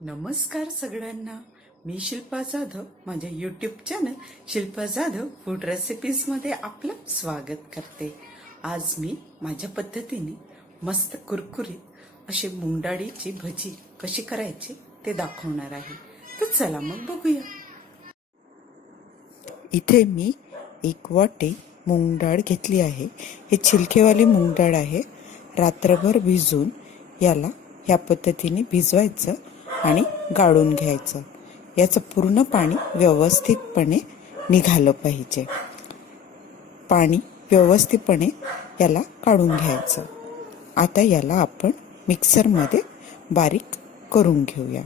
नमस्कार सगळ्यांना. मी शिल्पा जाधव माझ्या YouTube channel Shilpa Jadhav food रेसिपीजमध्ये आपलं स्वागत करते. आज मी माझ्या पद्धतीने मस्त कुरकुरीत अशी मुंगडाळीची भजी कशी करायची ते दाखवणार आहे. तर चला मग बघूया. इथे मी एक वाटे मूग डाळ घेतली आहे. हे छिलकेवाली मूग डाळ आहे. रात्रभर भिजून याला ह्या पद्धतीने भिजवायचं. आणि गाळून घ्यायचं. याचं पूर्ण पाणी व्यवस्थितपणे निघालं पाहिजे. पाणी व्यवस्थितपणे याला काढून घ्यायचं. आता याला आपण मिक्सरमध्ये बारीक करून घेऊया.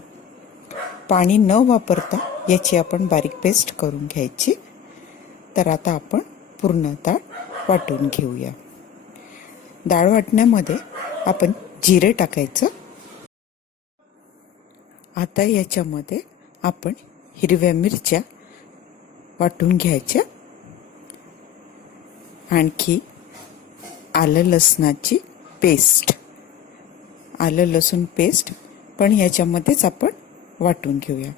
पाणी न वापरता याची आपण बारीक पेस्ट करून घ्यायची. तर आता आपण पूर्ण डाळ वाटून घेऊया. डाळ वाटण्यामध्ये आपण जिरे टाकायचं. आता याच्यामध्ये आपण हिरव्या मिरच्या वाटून घ्यायच्या. आणखी आलं लसणाची पेस्ट. आलं लसूण पेस्ट पण याच्यामध्येच आपण वाटून घेऊया.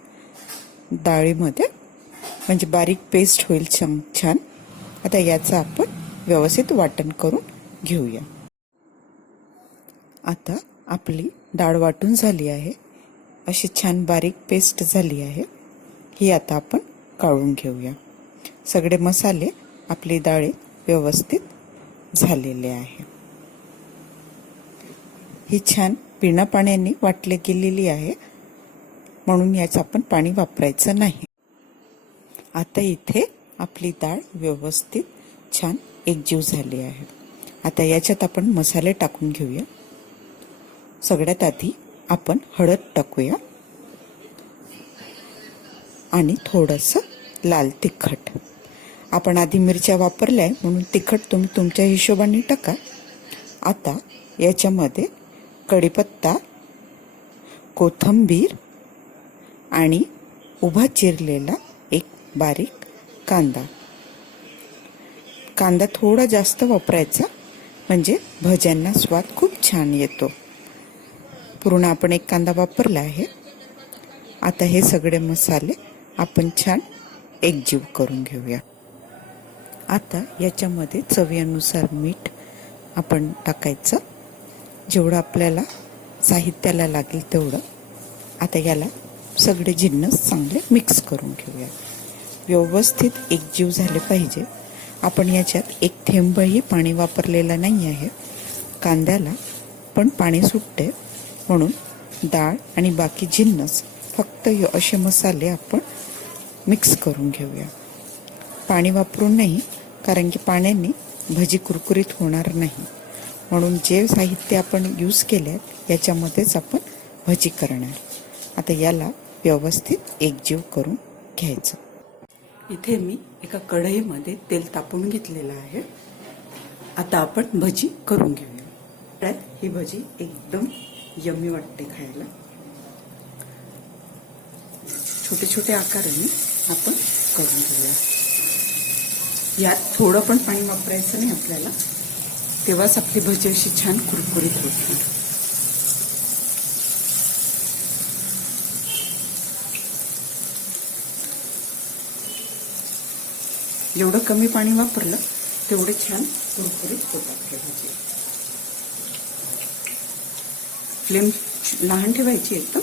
डाळीमध्ये म्हणजे बारीक पेस्ट होईल छान छान. आता याचं आपण व्यवस्थित वाटण करून घेऊया. आता आपली डाळ वाटून झाली आहे. अशी छान बारीक पेस्ट झाली आहे. ही आता आपण काढून घेऊया. सगळे मसाले आपली डाळे व्यवस्थित झालेले आहे. ही छान बिना पाण्याने वाटली गेलेली आहे. म्हणून याचं आपण पाणी वापरायचं नाही. आता इथे आपली डाळ व्यवस्थित छान एकजीव झाली आहे. आता याच्यात आपण मसाले टाकून घेऊया. सगळ्यात आधी आपण हळद टाकूया. आणि थोडंसं लाल तिखट. आपण आधी मिरच्या वापरल्या आहे म्हणून तिखट तुम्ही तुमच्या हिशोबाने टाका. आता याच्यामध्ये कढीपत्ता कोथंबीर आणि उभा चिरलेला एक बारीक कांदा. कांदा थोडा जास्त वापरायचा म्हणजे भज्यांना स्वाद खूप छान येतो. पूर्ण आपण एक कांदा वापरला आहे. आता हे सगळे मसाले आपण छान एकजीव करून घेऊया. आता याच्यामध्ये चवीनुसार मीठ आपण टाकायचं. जेवढं आपल्याला साहित्याला लागेल तेवढं आता याला सगळे जिन्नस चांगले मिक्स करून घेऊया. व्यवस्थित एकजीव झाले पाहिजे. आपण याच्यात एक थेंबही पाणी वापरलेलं नाही आहे कांद्याला पण पाणी सुटते म्हणून डाळ आणि बाकी जिन्नस फक्त असे मसाले आपण मिक्स करून घेऊया. पाणी वापरून नाही कारण की पाण्याने भजी कुरकुरीत होणार नाही. म्हणून जे साहित्य आपण यूज केले आहेत याच्यामध्येच आपण भजी करणार. आता याला व्यवस्थित एकजीव करून घ्यायचं. इथे मी एका कढईमध्ये तेल तापून घेतलेलं आहे. आता आपण भजी करून घेऊया. त्यात ही भजी एकदम यमी वाटते खायला. छोटे छोटे आकाराने आपण करून घेऊया. यात थोडं पण पाणी वापरायचं नाही आपल्याला. तेव्हाच आपली भजी अशी छान कुरकुरीत होती. जेवढं कमी पाणी वापरलं तेवढे छान कुरकुरीत होतात भजी. फ्लेम लहान ठेवायची एकदम.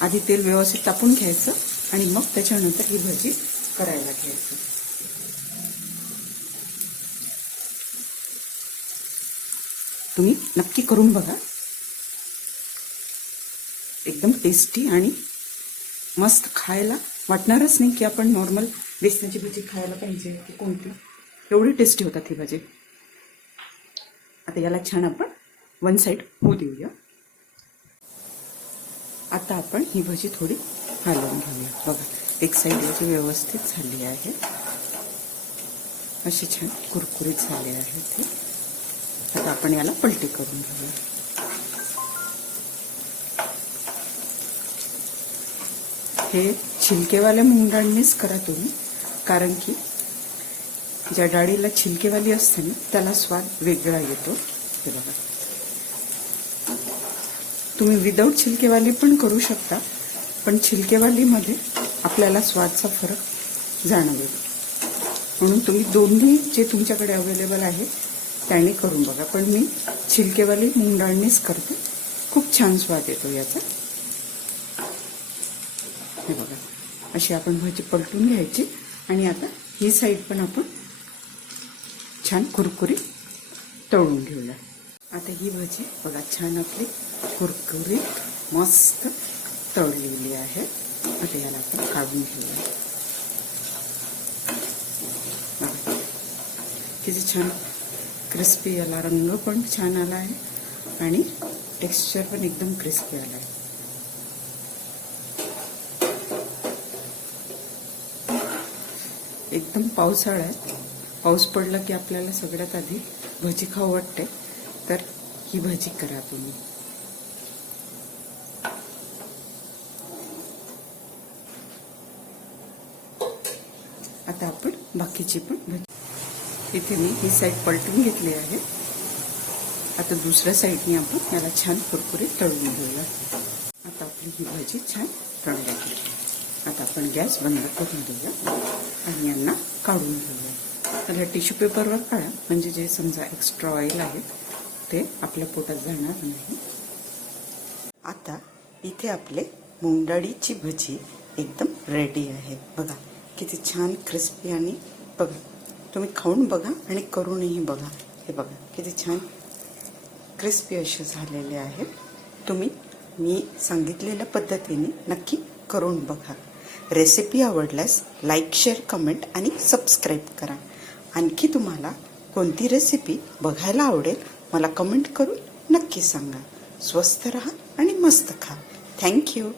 आधी तेल व्यवस्थित तापून घ्यायचं आणि मग त्याच्यानंतर ही भजी करायला घ्यायचं. तुम्ही नक्की करून बघा. एकदम टेस्टी आणि मस्त खायला वाटणारच नाही की आपण नॉर्मल बेसनाची भजी खायला पाहिजे की कोणती. एवढी टेस्टी होतात ही भजी. आता याला छान आपण वन साईड होऊ देऊया. आता आपण ही भजी थोडी हलवून घेऊया. बघा एक साईड याची व्यवस्थित झाली आहे. अशी छान कुरकुरीत झाले आहे ते. आता आपण याला पलटी करून घेऊया. हे छिलकेवाल्या मुंगडाळीनेच करा तुम्ही कारण की ज्या डाळीला छिलकेवाली असते ना त्याला स्वाद वेगळा येतो. हे बघा. तुम्ही विदाऊट छिलकेवाली पण करू शकता पण छिलकेवालीमध्ये आपल्याला स्वादचा फरक जाणवेल. म्हणून तुम्ही दोन्ही जे तुमच्याकडे अवेलेबल आहे त्याने करून बघा. पण मी छिलकेवाली मुंगडाळणीच करते. खूप छान स्वाद येतो याचा. हे बघा. अशी आपण भाजी पलटून घ्यायची. आणि आता ही साईड पण आपण छान कुरकुरीत तळून घेऊया. आता ही भाजी बघा छान आपली कुरकुरीत मस्त तळलेली आहे. आता याला आपण काढून घेऊया. किती छान क्रिस्पी याला रंग पण छान आला आहे आणि टेक्स्चर पण एकदम क्रिस्पी आला आहे. एकदम पावसाळा आहे. पाऊस पडला की आपल्याला सगळ्यात आधी भजी खाऊ वाटते. तर ही भजी करा तुम्ही. आता आपण बाकीची पण भजी. इथे मी ही साईड पलटून घेतली आहे. आता दुसऱ्या साईडने आपण याला छान कुरकुरे तळून घेऊया. आता आपली ही भाजी छान तळली आहे आता आपण गॅस बंद करून देऊया आणि यांना काढून घेऊया. त्याला टिश्यू पेपरवर काढा. म्हणजे जे समजा एक्स्ट्रा ऑइल आहे ते आपल्या पोटात जाणार नाही. आता इथे आपले मुंगडाळीची भजी एकदम रेडी आहे. बघा. किती छान क्रिस्पी आणि बघा. तुम्ही खाऊन बघा आणि करूनही बघा. हे बघा किती छान क्रिस्पी असे झालेले आहेत. तुम्ही मी सांगितलेल्या पद्धतीने नक्की करून बघा. रेसिपी आवडल्यास लाईक शेअर कमेंट आणि सबस्क्राईब करा. आणखी तुम्हाला कोणती रेसिपी बघायला आवडेल मला कमेंट करून नक्की सांगा. स्वस्त रहा आणि मस्त खा. थँक्यू